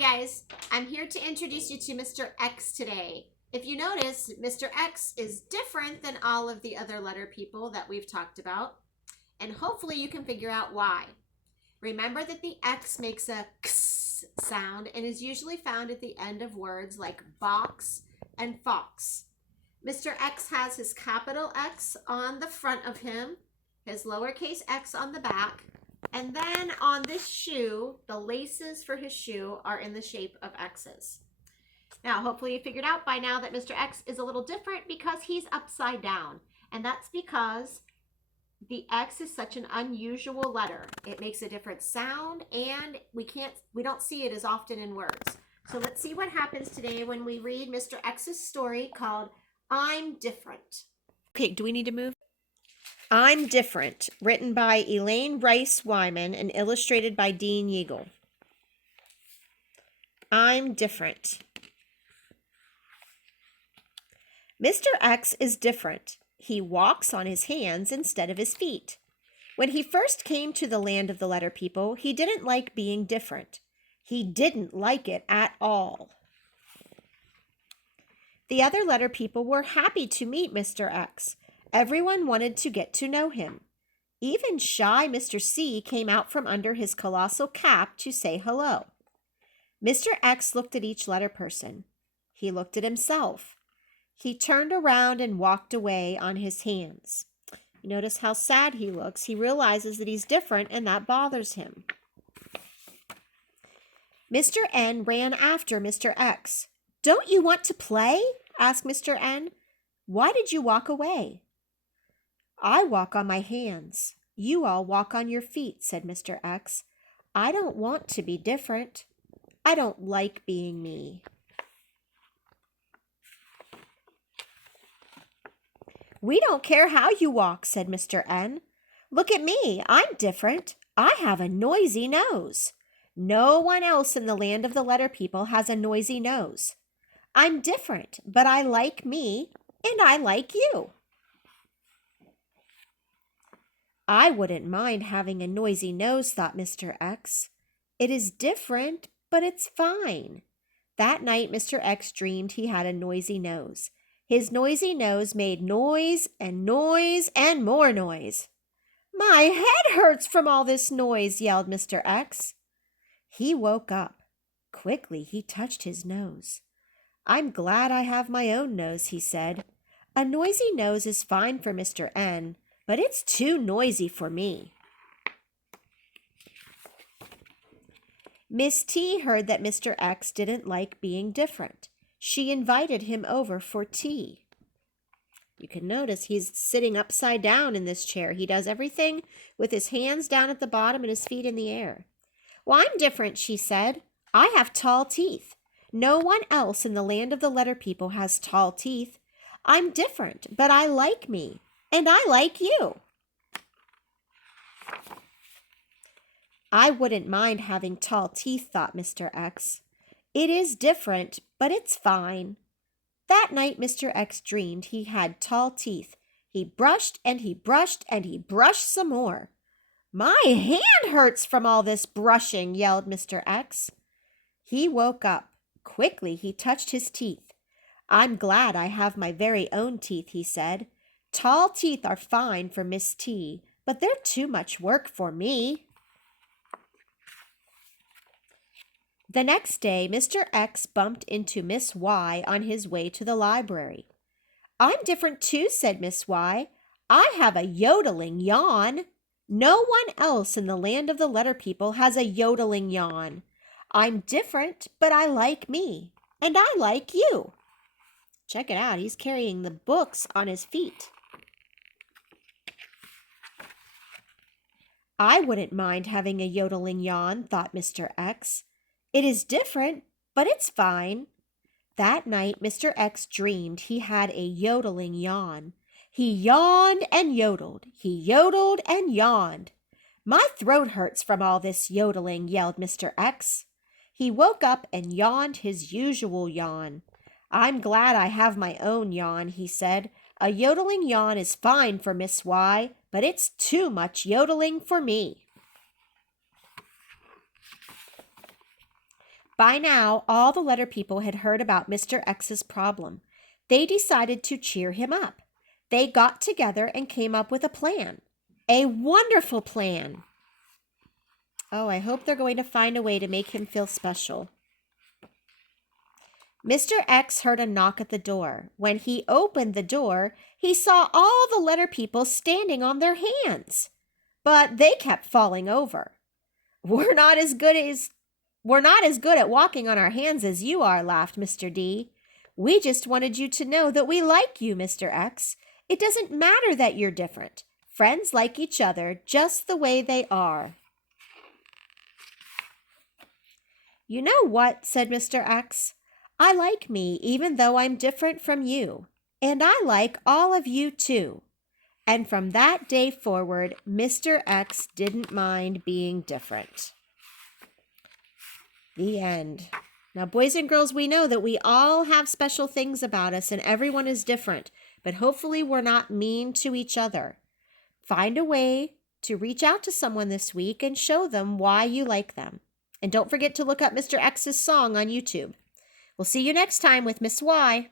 guys, I'm here to introduce you to Mr. X today. If you notice, Mr. X is different than all of the other letter people that we've talked about, and hopefully you can figure out why. Remember that the X makes a X sound and is usually found at the end of words like box and fox. Mr. X has his capital X on the front of him, his lowercase x on the back, and then on this shoe, the laces for his shoe are in the shape of X's. Now, hopefully you figured out by now that Mr. X is a little different because he's upside down. And that's because the X is such an unusual letter. It makes a different sound and we don't see it as often in words. So let's see what happens today when we read Mr. X's story called I'm Different. Okay, do we need to move? I'm Different, written by Elaine Rice Wyman and illustrated by Dean Yeagle. I'm different. Mr. X is different. He walks on his hands instead of his feet. When he first came to the land of the letter people, he didn't like being different. He didn't like it at all. The other letter people were happy to meet Mr. X. Everyone wanted to get to know him. Even shy Mr. C came out from under his colossal cap to say hello. Mr. X looked at each letter person. He looked at himself. He turned around and walked away on his hands. You notice how sad he looks. He realizes that he's different and that bothers him. Mr. N ran after Mr. X. "Don't you want to play?" asked Mr. N. "Why did you walk away?" "I walk on my hands. You all walk on your feet," said Mr. X. "I don't want to be different. I don't like being me." "We don't care how you walk," said Mr. N. "Look at me. I'm different. I have a noisy nose. No one else in the land of the letter people has a noisy nose. I'm different, but I like me, and I like you." "I wouldn't mind having a noisy nose," thought Mr. X. "It is different, but it's fine." That night, Mr. X dreamed he had a noisy nose. His noisy nose made noise and noise and more noise. "My head hurts from all this noise," yelled Mr. X. He woke up. Quickly, he touched his nose. "I'm glad I have my own nose," he said. "A noisy nose is fine for Mr. N, but it's too noisy for me." Miss T heard that Mr. X didn't like being different. She invited him over for tea. You can notice he's sitting upside down in this chair. He does everything with his hands down at the bottom and his feet in the air. "Well, I'm different," she said. "I have tall teeth. No one else in the land of the letter people has tall teeth. I'm different, but I like me, and I like you." "I wouldn't mind having tall teeth," thought Mr. X. "It is different, but it's fine." That night, Mr. X dreamed he had tall teeth. He brushed and he brushed and he brushed some more. "My hand hurts from all this brushing," yelled Mr. X. He woke up. Quickly, he touched his teeth. "I'm glad I have my very own teeth," he said. "Tall teeth are fine for Miss T, but they're too much work for me." The next day, Mr. X bumped into Miss Y on his way to the library. "I'm different too," said Miss Y. "I have a yodeling yawn. No one else in the land of the letter people has a yodeling yawn. I'm different, but I like me, and I like you." Check it out. He's carrying the books on his feet. "I wouldn't mind having a yodeling yawn," thought Mr. X. "It is different, but it's fine." That night, Mr. X dreamed he had a yodeling yawn. He yawned and yodeled. He yodeled and yawned. "My throat hurts from all this yodeling," yelled Mr. X. He woke up and yawned his usual yawn. "I'm glad I have my own yawn," he said. "A yodeling yawn is fine for Miss Y, but it's too much yodeling for me." By now, all the letter people had heard about Mr. X's problem. They decided to cheer him up. They got together and came up with a plan. A wonderful plan. Oh, I hope they're going to find a way to make him feel special. Mr. X heard a knock at the door. When he opened the door, he saw all the letter people standing on their hands. But they kept falling over. We're not as good at walking on our hands as you are, laughed Mr. D. We just wanted you to know that we like you, Mr. X. It doesn't matter that you're different. Friends like each other just the way they are. You know what, said Mr. X. I like me even though I'm different from you. And I like all of you too. And from that day forward, Mr. X didn't mind being different. The end. Now, boys and girls, we know that we all have special things about us and everyone is different, but hopefully we're not mean to each other. Find a way to reach out to someone this week and show them why you like them. And don't forget to look up Mr. X's song on YouTube. We'll see you next time with Miss Y.